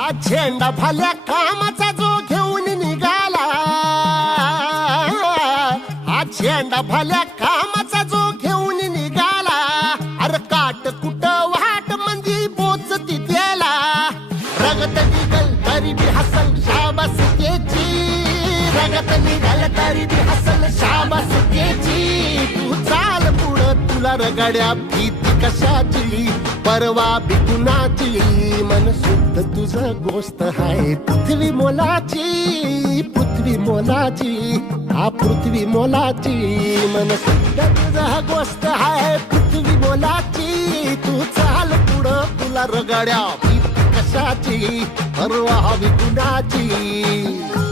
आज झेंडा भल्या कामाचा जो घेऊन निघाला, आज झेंडा भल्या कामाचा जो घेऊन निघाला, अरे काट कुट वाट मंदी पोचती त्याला, रगत निघल तरी बी हसल शाबास केची, रगत निघल तरी बी हसल शाबास केची, तू चाल पुढं तुला रगड्या भीती कशाची, परवा बी कुणाची, मन शुद्ध तुझं गोष्ट हाय पृथ्वी मोलाची, पृथ्वी मोलाची, हा पृथ्वी मोलाची, मन शुद्ध तुझं गोष्ट हाय पृथ्वी मोलाची, तू चाल पुढं तुला रगड्या भीती कशाची, परवा बी कुणाची.